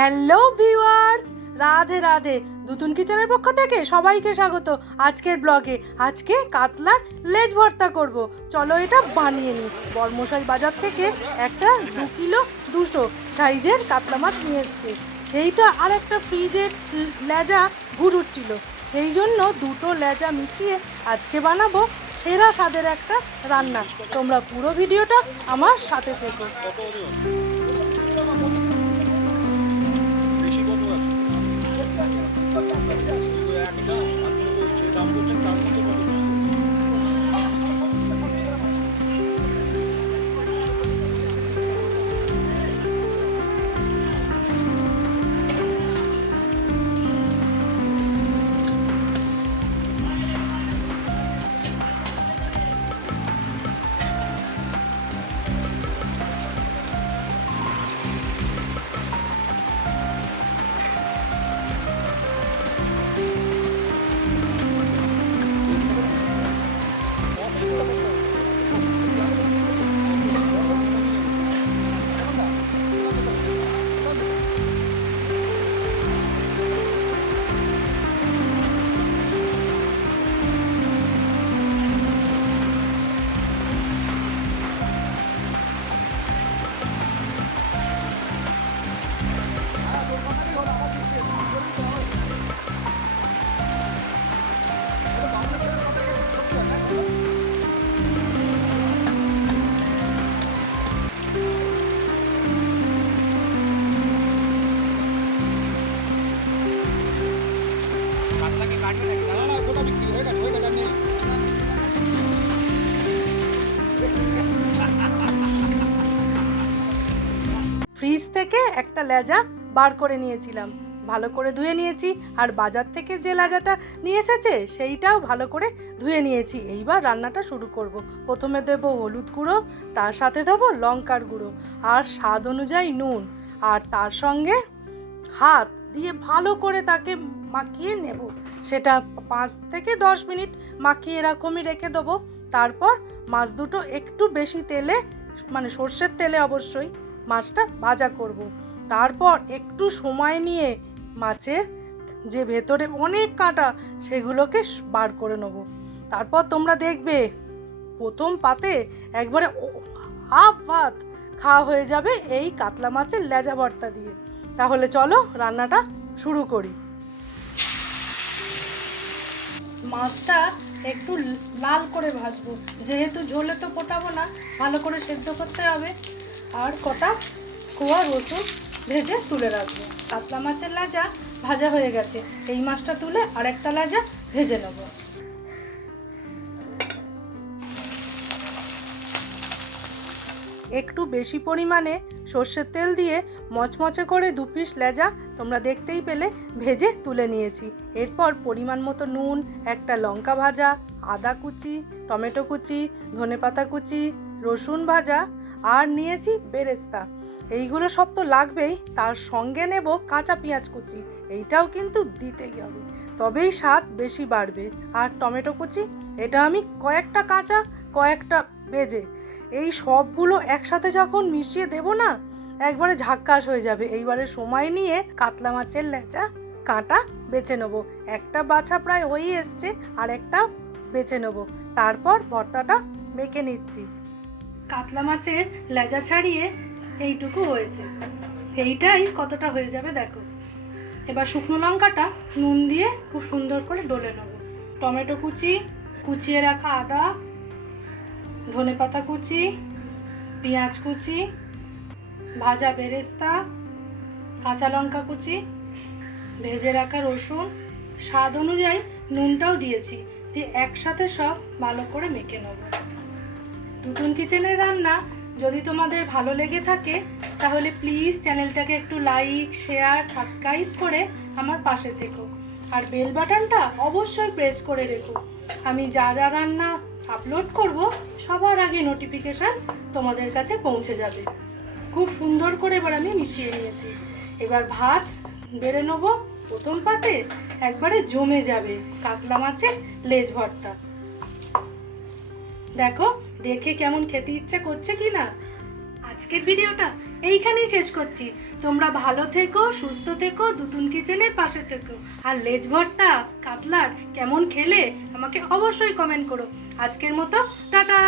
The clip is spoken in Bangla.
Hello viewers Radhe Radhe. দুতুন কিচেনের পক্ষ থেকে সবাইকে স্বাগত আজকের ব্লগে। আজকে কাতলার লেজ ভর্তা করব। চলো এটা বানিয়ে নিই। বর্মশাই বাজার থেকে একটা দু কিলো দুশো সাইজের কাতলা মাছ নিয়ে এসছে। সেইটা আর একটা ফ্রিজে লেজা ঘুর উঠছিল সেই জন্য দুটো লেজা মিশিয়ে আজকে বানাবো সেরা স্বাদের একটা রান্না। তোমরা পুরো ভিডিওটা আমার সাথে থেকো। ফ্রিজ থেকে একটা লেজা বার করে নিয়েছিলাম। ভালো করে ধুয়ে নিয়েছি, আর বাজার থেকে যে লেজাটা নিয়ে এসেছে, সেইটাও ভালো করে ধুয়ে নিয়েছি। এইবার রান্নাটা শুরু করব। প্রথমে দেবো হলুদ গুঁড়ো, তার সাথে দেবো লঙ্কার গুঁড়ো, আর স্বাদ অনুযায়ী নুন, আর তার সঙ্গে হাত দিয়ে ভালো করে তাকে মাখিয়ে নেব। সেটা পাঁচ থেকে দশ মিনিট মাখিয়ে এরকমই রেখে দেবো। তারপর মাছ দুটো একটু বেশি তেলে মানে সর্ষের তেলে অবশ্যই মাছটা ভাজা করব। তারপর একটু সময় নিয়ে মাছের যে ভেতরে অনেক কাঁটা সেগুলোকে বার করে নেব। তারপর তোমরা দেখবে প্রথম পাতে একবারে হাফ ভাত খাওয়া হয়ে যাবে এই কাতলা মাছের লেজা ভর্তা দিয়ে। তাহলে চলো রান্নাটা শুরু করি। মাছটা একটু লাল করে ভাজবো। যেহেতু ঝোলে তো ফোটাবো না, ভালো করে সেদ্ধ করতে হবে। আর কটা কোয়া রসুন ভেজে তুলে রাখব। কাতলা মাছের লাজা ভাজা হয়ে গেছে। এই মাছটা তুলে আরেকটা লাজা ভেজে নেব। একটু বেশি পরিমাণে সর্ষের তেল দিয়ে মচমচে করে দু পিস লেজা তোমরা দেখতেই পেলে ভেজে তুলে নিয়েছি। এরপর পরিমাণ মতো নুন, একটা লঙ্কা ভাজা, আদা কুচি, টমেটো কুচি ধনেপাতা কুচি, রসুন ভাজা আর নিয়েছি বেরেস্তা এইগুলো সব তো লাগবেই, তার সঙ্গে নেব কাঁচা পেঁয়াজ কুচি, এইটাও কিন্তু দিতেই হবে। তবেই স্বাদ বেশি বাড়বে। আর টমেটো কুচি, এটা আমি কয়েকটা কাঁচা, কয়েকটা ভেজে এই সবগুলো একসাথে যখন মিশিয়ে দেব না, একবারে ঝাক্কাস হয়ে যাবে। এইবারে সময় নিয়ে কাতলা মাছের লেচা কাঁটা বেছে নেব। একটা বাছা প্রায় হয়ে এসছে, আর একটা বেছে নেব। তারপর ভর্তাটা মেখে নিচ্ছি। কাতলা মাছের লেজা ছাড়িয়ে এইটুকু হয়েছে। এইটাই কতটা হয়ে যাবে দেখো। এবার শুকনো লঙ্কাটা নুন দিয়ে খুব সুন্দর করে ডলে নেব। টমেটো কুচি, কুচিয়ে রাখা আদা ধনেপাতা কুচি, পেঁয়াজ কুচি, ভাজা বেরেস্তা, কাঁচা লঙ্কা কুচি, ভেজে রাখা রসুন। স্বাদ অনুযায়ী নুনটাও দিয়েছি, দিয়ে একসাথে সব ভালো করে মেখে নেব। দুতুন কিচেনের রান্না যদি তোমাদের ভালো লেগে থাকে, তাহলে প্লিজ চ্যানেলটাকে একটু লাইক, শেয়ার, সাবস্ক্রাইব করে আমার পাশে থেকো। আর বেল বাটনটা অবশ্যই প্রেস করে রেখো। আমি যা যা রান্না আপলোড করব, সবার আগে নোটিফিকেশান তোমাদের কাছে পৌঁছে যাবে। খুব সুন্দর করে এবার আমি মিশিয়ে নিয়েছি। এবার ভাত বেড়ে নেব, প্রথম পাতে একবারে জমে যাবে কাতলা মাছের লেজ ভর্তা। দেখো, দেখে কেমন খেতে ইচ্ছে করছে কি না আজকের ভিডিওটা এইখানেই শেষ করছি। তোমরা ভালো থেকো, সুস্থ থেকো দুতুন কিচেনের পাশে থেকো। আর লেজ ভর্তা, কাতলার কেমন খেলে আমাকে অবশ্যই কমেন্ট করো। আজকের মতো, টাটা!